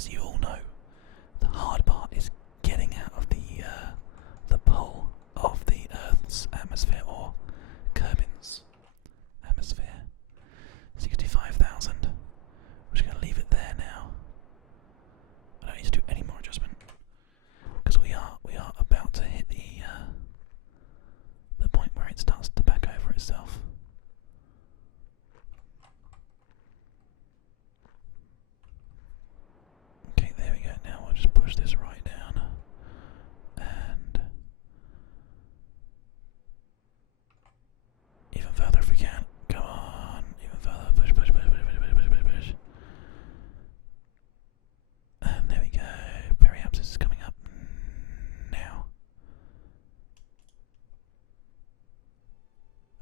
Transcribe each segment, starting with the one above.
as you all know, the hard part is getting out of the pull of the Earth's atmosphere, or Kerbin's atmosphere. 65,000. We're just going to leave it there now. I don't need to do any more adjustment because we are about to hit the point where it starts to back over itself. Okay, there we go. Now we'll just push this right down and even further if we can. Come on, even further. Push, push, push, push, push, push, push, push. And there we go. Periapsis is coming up now.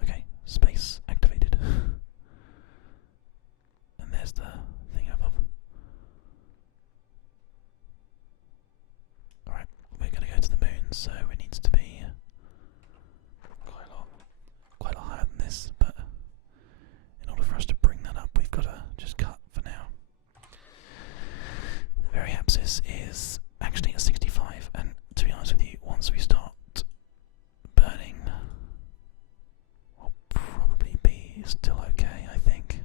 Okay, space activated. And there's the thing above. Alright, we're going to go to the moon, so it needs to be quite a lot higher than this, but in order for us to bring that up, we've got to just cut for now. The variapsis is actually at 65, and to be honest with you, once we start burning, we'll probably be still okay, I think.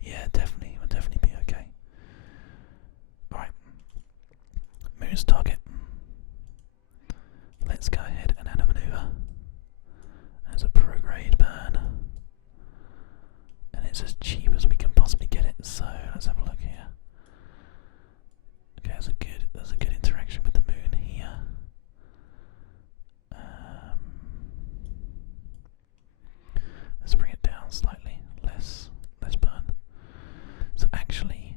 Yeah, definitely, we'll definitely be okay. Alright, moon's target. Let's go ahead and add a maneuver. There's a prograde burn. And it's as cheap as we can possibly get it, so let's have a look here. Okay, there's a good interaction with the moon here. Let's bring it down slightly, less burn. So actually,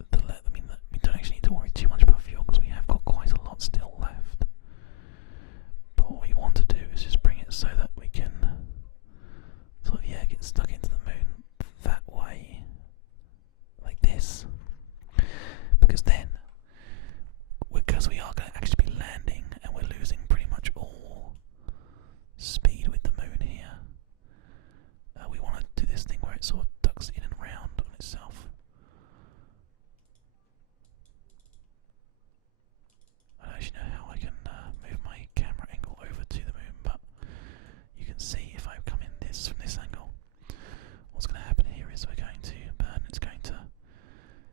we don't actually need to worry too much about fuel because we have got quite a lot still left. But what we want to do is just bring it so that we can sort of, get stuck into the moon that way, like this. Because then, because we are going to actually be landing and we're losing pretty much all speed with the moon here, we want to do this thing where it sort of ducks in and round on itself. I don't actually know how I can move my camera angle over to the moon, but you can see if I come in this from this angle, what's going to happen here is we're going to burn. It's going to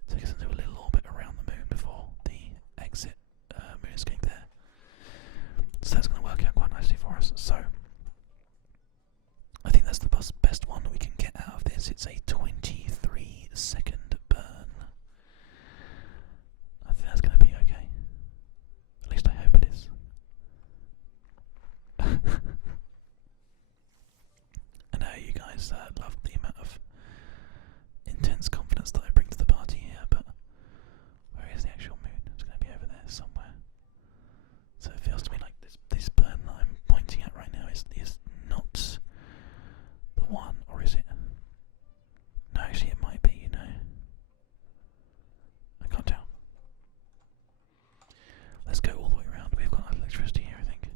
take us into a little orbit around the moon before the exit moon escape there. So that's going to work out quite nicely for us. So I think that's the best one we can get out of this. It's a 23-second burn. I think that's going to be okay. At least I hope it is. I know you guys love the amount of intense confidence that I bring to the party here, but where is the actual moon? It's going to be over there somewhere. So it feels to me like this burn that I'm pointing at right now is not the one, or is it? No, actually it might be, you know. I can't tell. Let's go all the way around. We've got electricity here, I think.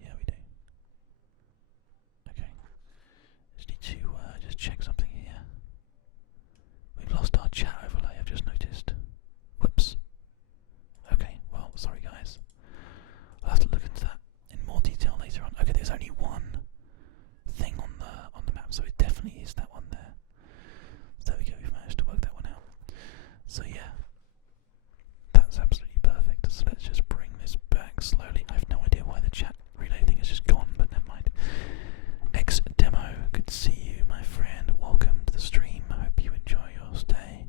Yeah, we do. Okay. Just need to just check something here. We've lost our chat overlay, I've just noticed. Whoops. Okay, well, sorry guys. I'll have to look into that in more detail later on. Okay, there's only one thing on the map, so it definitely is that one there. So there we go, we've managed to work that one out. So yeah, that's absolutely perfect. So let's just bring this back slowly. I have no idea why the chat relay thing is just gone, but never mind. X Demo, good to see you, my friend. Welcome to the stream. I hope you enjoy your stay.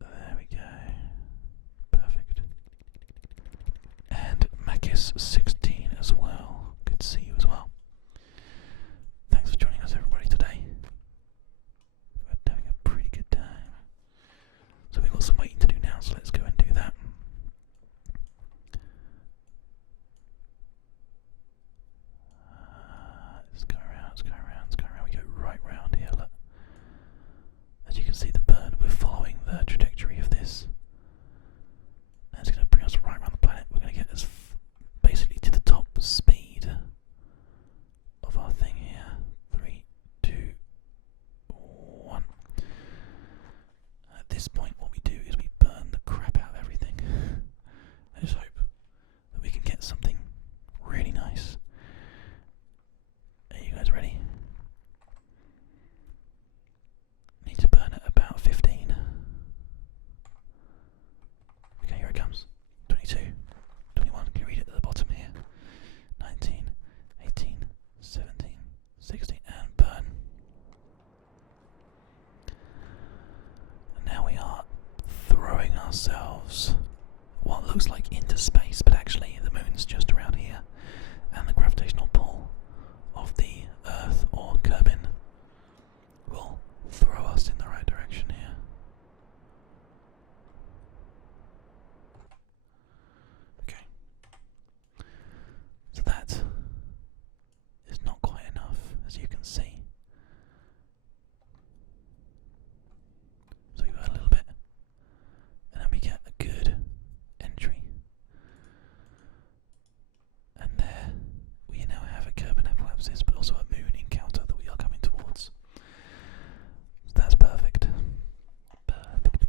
There we go. Perfect. And Makis16 as well. Good to see you as well. Thanks for joining us, everybody, today. We're having a pretty good time. So we've got some waiting to do now, so let's go and do that. Let's go around, let's go around, let's go around. We go right round here, look. As you can see, the burn, we're following the trajectory of this. And it's going to bring us right around the planet. We're going to get us basically to the top speed of our thing. ourselves what looks like into space, but actually the moon's just around here, and the gravitational pull of the Earth or Kerbin will throw us in the right direction here. Okay. So that is not quite enough, as you can see. So we go a little bit, and then we get a good entry. And there we now have a Kerbal ellipsis, but also a moon encounter that we are coming towards. So that's perfect. Perfect.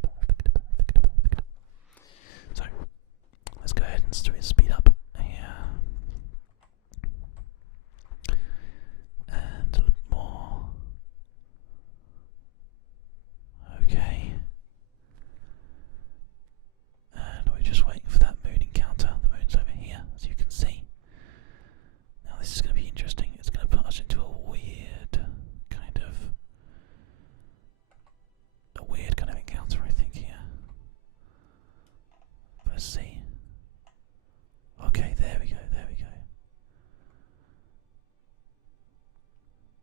So let's go ahead and speed up here. And a little more. Okay. And we're just waiting for that moon encounter. The moon's over here, as you can see. Now this is going to be interesting. It's going to put us into a weird kind of encounter, I think, here. Let's see. Okay, there we go.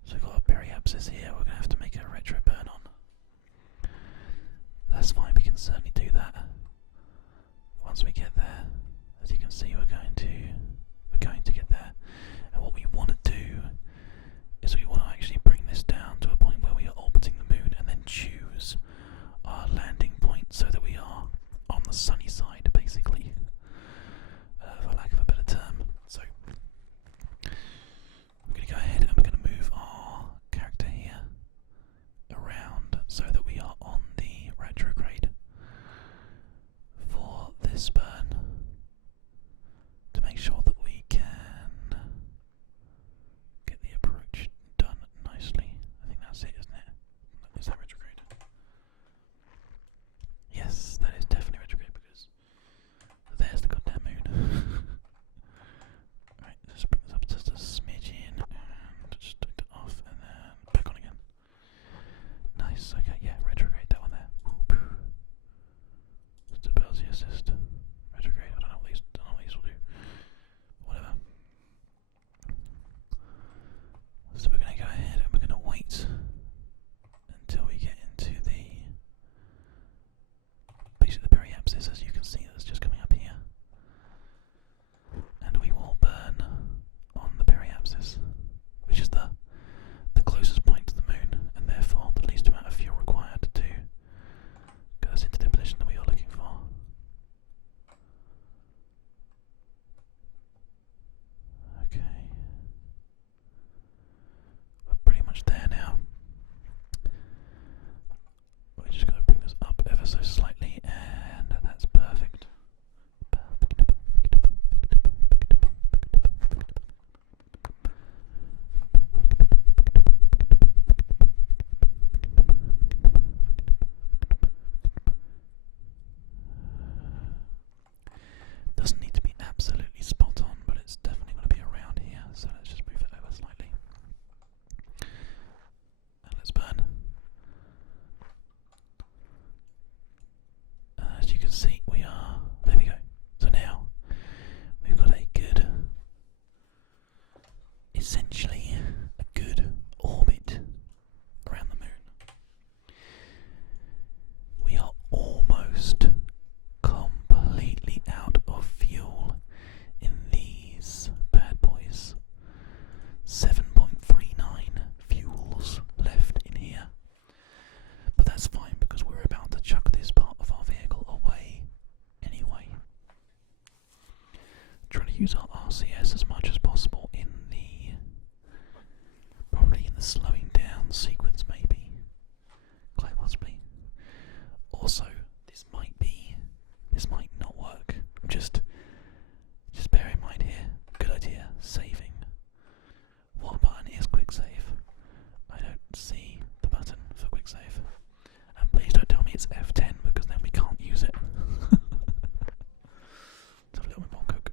So we've got a periapsis here. We're going to have to make a retro burn on. That's fine. We can certainly do that. Once we get there, as you can see, we're going to get there. And what we want to do is we want to actually bring this down to a point where we are orbiting the moon, and then choose our landing point so that we are on the sunny side, basically, for lack of a better term. So we're going to go ahead and we're going to move our character here around so that we are on the retrograde for this burn, to make sure that we can get the approach done nicely. I think that's it, isn't it? Is that retrograde? Yes, that is definitely retrograde, because there's the goddamn moon. Right, let's bring this up just a smidgen and just take it off and then back on again. Nice, okay, yeah, retrograde, that one there. Stability assist. Retrograde, I don't know what these will do. Whatever. So we're going to go ahead and we're going to wait until we get into basically the periapsis, as you can see, that's just coming up here. And we will burn on the periapsis, which is the closest point to the moon, and therefore the least amount of fuel required to get us into the position that we are looking for. Okay. We're pretty much there now. We're just going to bring this up ever so slightly, and that's perfect. Doesn't need to be absolutely spot on, but it's definitely going to be around here, so let's just move it over slightly. And let's burn. As you can see, there we go. So now, we've got essentially a good orbit around the moon. We are almost completely out of fuel in these bad boys. 7.39 fuels left in here. But that's fine, because we're about to chuck this part of our vehicle away anyway. Trying to use our RCS as much as possible probably in the slowing down sequence, maybe. Quite possibly. Also, this might not work. Just bear in mind here, good idea, saving. What button is quick save? I don't see the button for quick save. And please don't tell me it's F10, because then we can't use it. Let's have a little bit more coke.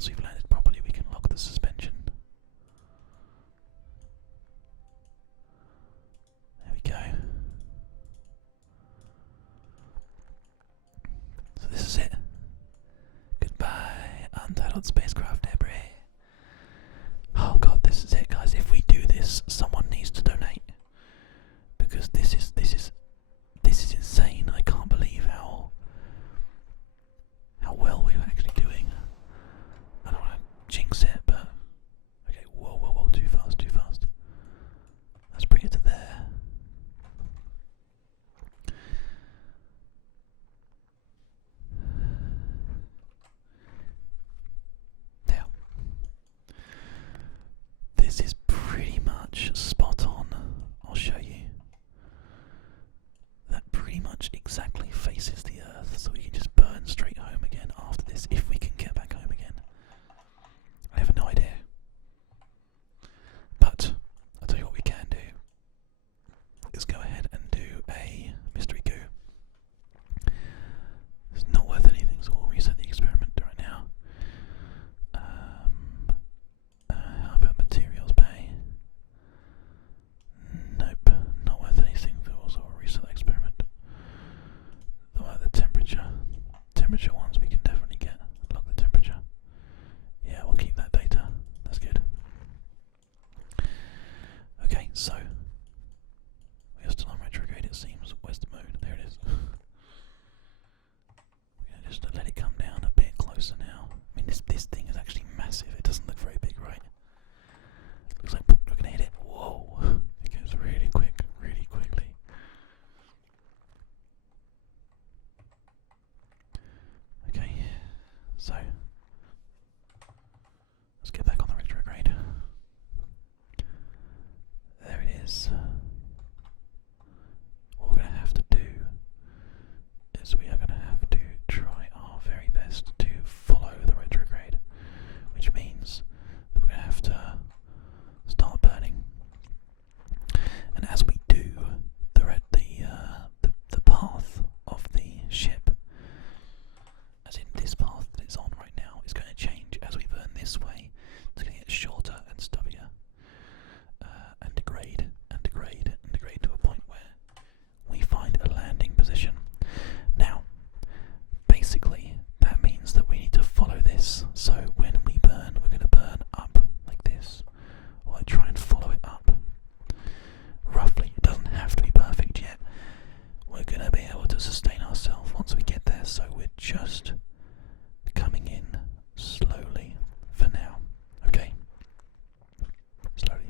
once we've landed properly, we can lock the suspension. There we go. So this is it. Goodbye, untitled spacecraft debris. Oh god, this is it, guys. If we do this, someone needs to donate, because this is insane. I can't believe how well we're actually doing. I don't want to jinx it, but okay. Whoa! Too fast, too fast. Let's bring it to there. Now, this is pretty much spot on. I'll show you. That pretty much exactly faces the Earth, so we can just burn straight home again after this, if we can get back home again. I have no idea. But I'll tell you what we can do is go ahead and do a mystery goo. It's not worth anything, so we'll reset the experiment right now. How about materials bay? Nope, not worth anything. So we'll reset the experiment. The temperature ones we can definitely get. Lock the temperature. Yeah, we'll keep that data. That's good. Okay, so we are still on retrograde, it seems. Where's the moon? There it is. We're gonna just let it come down a bit closer now. I mean, this thing is actually massive. It doesn't look very big, right? Looks like we're gonna hit it. Whoa! It goes really quick, really quickly. Okay, so let's get back on the retrograde. There it is. What we're going to have to do is we are going to have to try our very best to follow the retrograde, which means that we're going to have to start burning. And as we do, the path of the ship, as in this path that it's on right now, is going to change as we burn this way. It's going to get shorter and stubbier, and degrade and degrade and degrade to a point where we find a landing position. Now, basically, that means that we need to follow this. So when we burn, we're going to burn up like this, or I try and follow it up. Roughly, it doesn't have to be perfect yet. We're going to be able to sustain ourselves once we get there, so we're just coming in slowly for now. Okay? Slowly.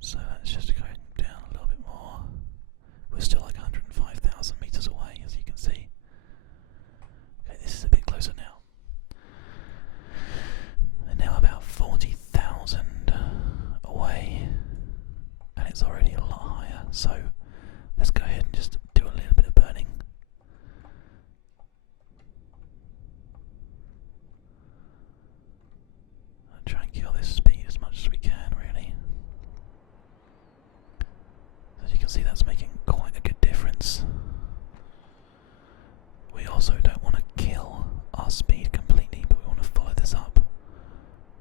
So let's just go down a little bit more. We're still like 105,000 meters away, as you can see. Okay, this is a bit closer now. And now about 40,000 away. And it's already a lot higher, so let's go ahead and just do a little bit of burning. I'll try and kill this speed as much as we can, really. As you can see, that's making quite a good difference. We also don't want to kill our speed completely, but we want to follow this up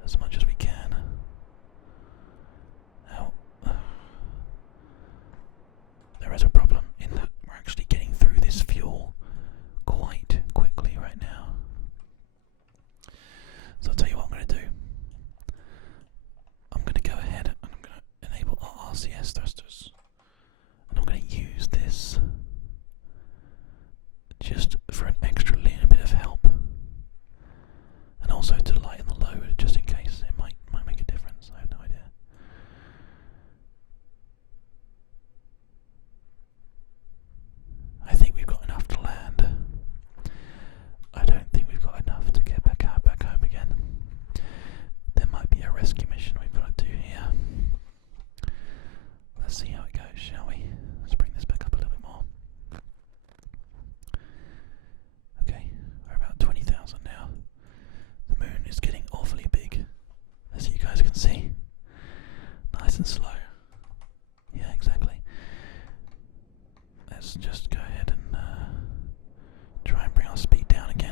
as much as we can. Now, there is a problem in that we're actually getting through this fuel quite quickly right now. So I'll tell you what I'm going to do. I'm going to go ahead and I'm going to enable our RCS thrusters. And I'm going to use this just for an extra little bit of help. And also to lighten the load, just in case. It might make a difference. I have no idea. I think we've got enough to land. I don't think we've got enough to get back home again. There might be a rescue mission we've got to do here. Let's see how it goes, shall we? Let's bring this back up a little bit more. Okay, we're about 20,000 now. The moon is getting awfully big, as you guys can see. Nice and slow. Yeah, exactly. Let's just go ahead and try and bring our speed down again.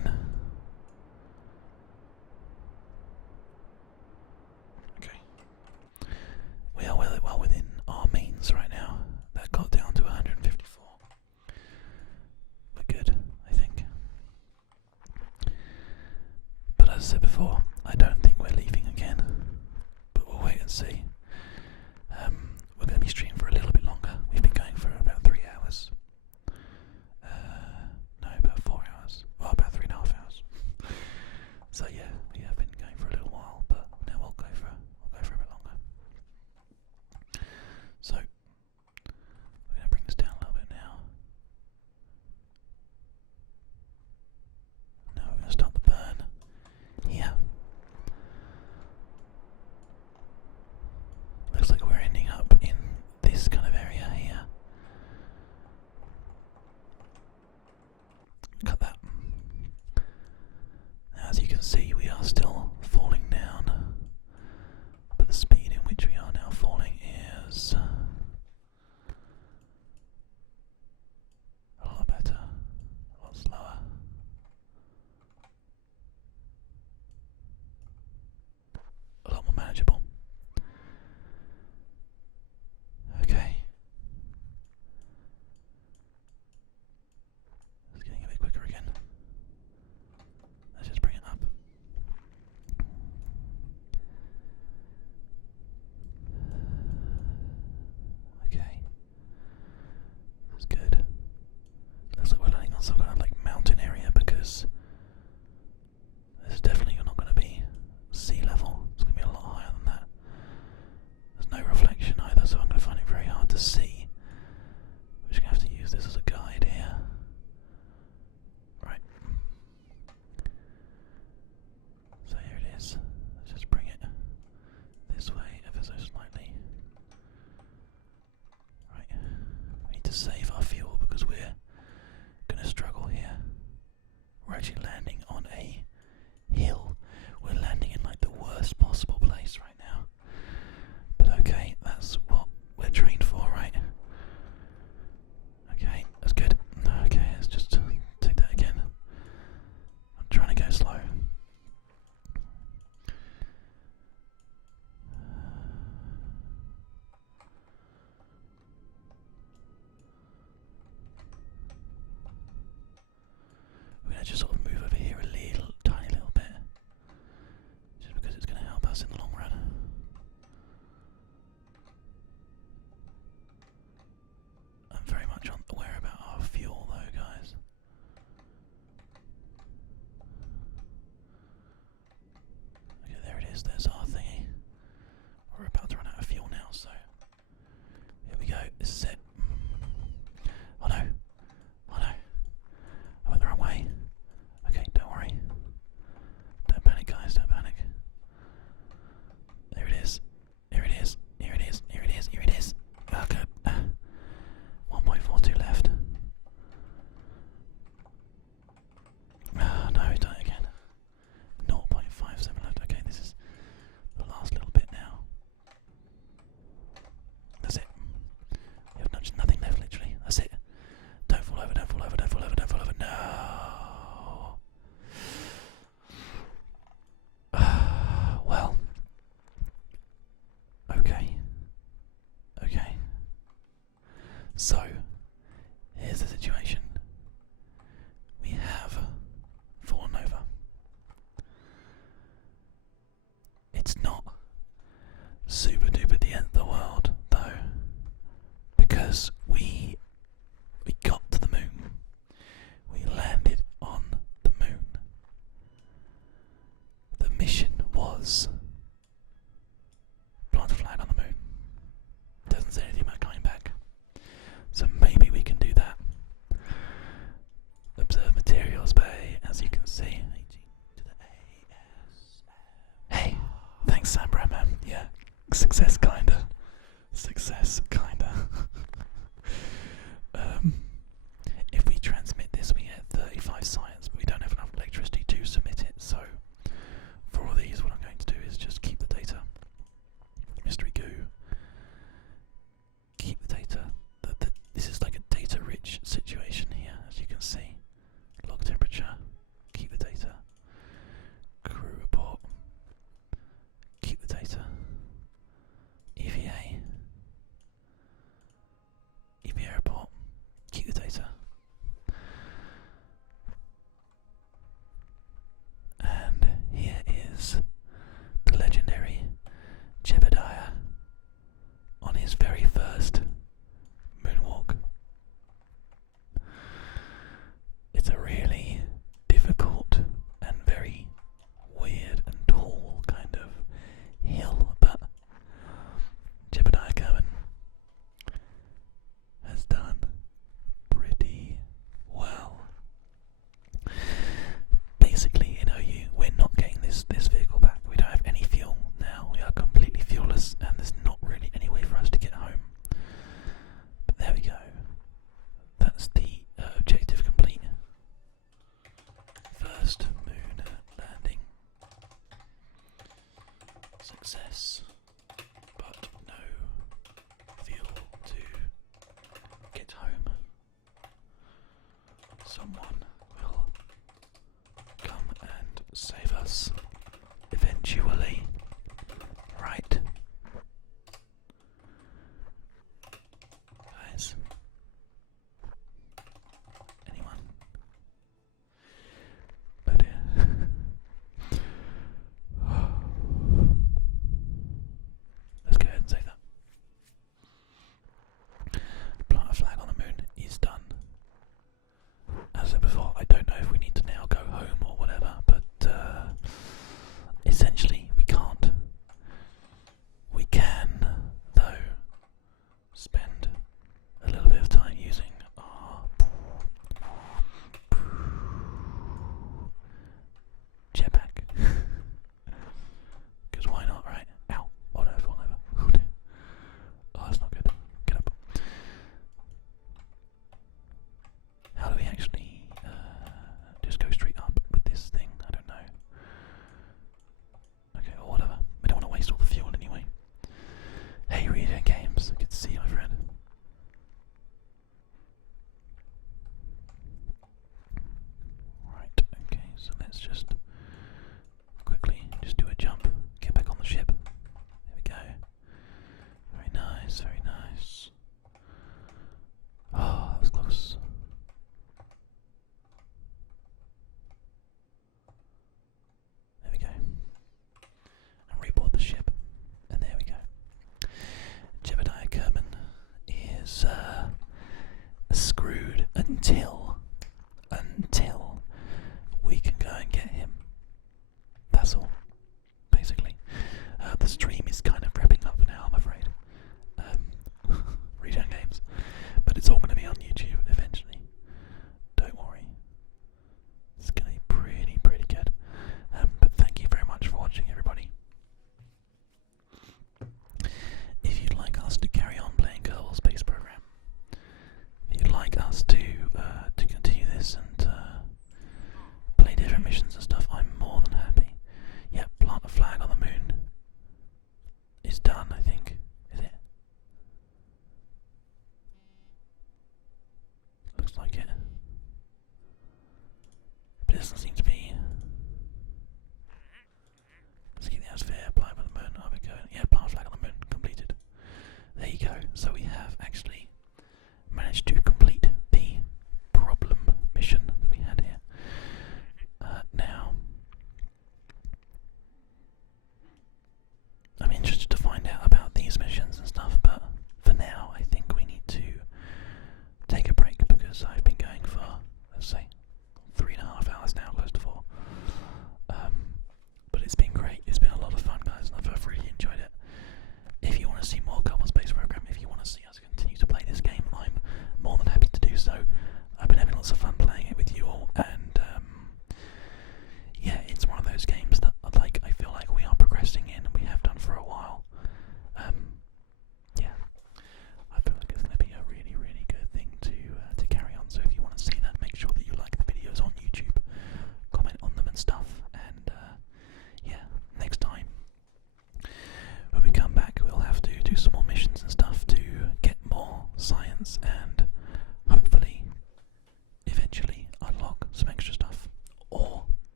let's just sort of move over here a little, tiny little bit. Just because it's going to help us in the long run. I'm very much aware about our fuel though, guys. Okay, there it is, there's our thingy. We're about to run out of fuel now, so here we go, this is it. Oh no, oh no, I went the wrong way. Okay, don't worry. Don't panic, guys, don't panic. There it is, here it is, here it is, here it is, here it is. Oh, good. 1.42 left. No, he's done it again. 0.57 left. Okay, this is the last little bit now. That's it. You have just nothing left, literally. That's it. Don't fall over, don't fall over, don't fall over, don't fall over. No! Well. Okay. Okay. So, here's the situation. We have fallen over. It's not super duper the end of the world, though, because we got to the moon. We landed on the moon. The mission was plant a flag on the moon. Doesn't say anything about coming back. So maybe we can do that. Observe materials bay, as you can see. Hey, thanks Sam Bradman. Yeah, success kinda. Success kinda. If we transmit this, we get 35 science, but we don't have enough electricity to submit it. So for all these, what I'm going to do is just keep the data. Mystery goo. Keep the data. This is like a data-rich situation here, as you can see. Log temperature. Keep the data. Crew report. Keep the data. EVA. EVA report. Keep the data. And here is the legendary Jebediah on his very first moonwalk. It's a really difficult and very weird and tall kind of hill, but Jebediah Kerman has done pretty well. Basically, in OU, we're not getting this vehicle back. We don't have any fuel now. We are completely fuelless, and there's not really any way for us to get home. But there we go. That's the objective complete. First moon landing. Success. But no fuel to get home. Someone will come and save us eventually. Right. Guys. Anyone? Oh dear. Let's go ahead and save that. Plant a flag on the moon is done. As I said before, I don't know if we need to now go home or whatever, but essentially we can't. We can, though, spend a little bit of time using our jetpack. Because why not, right? Ow. Oh no, I've fallen over. Oh dear. Oh, that's not good. Get up. How do we actually just go straight up with this thing? I don't know. Okay, or whatever. We don't want to waste all the fuel anyway. Hey, Radio Games. Good to see you, my friend. Right, okay, so let's just quickly just do a jump, get back on the ship. There we go. Very nice, very nice. Oh, that was close. doesn't seem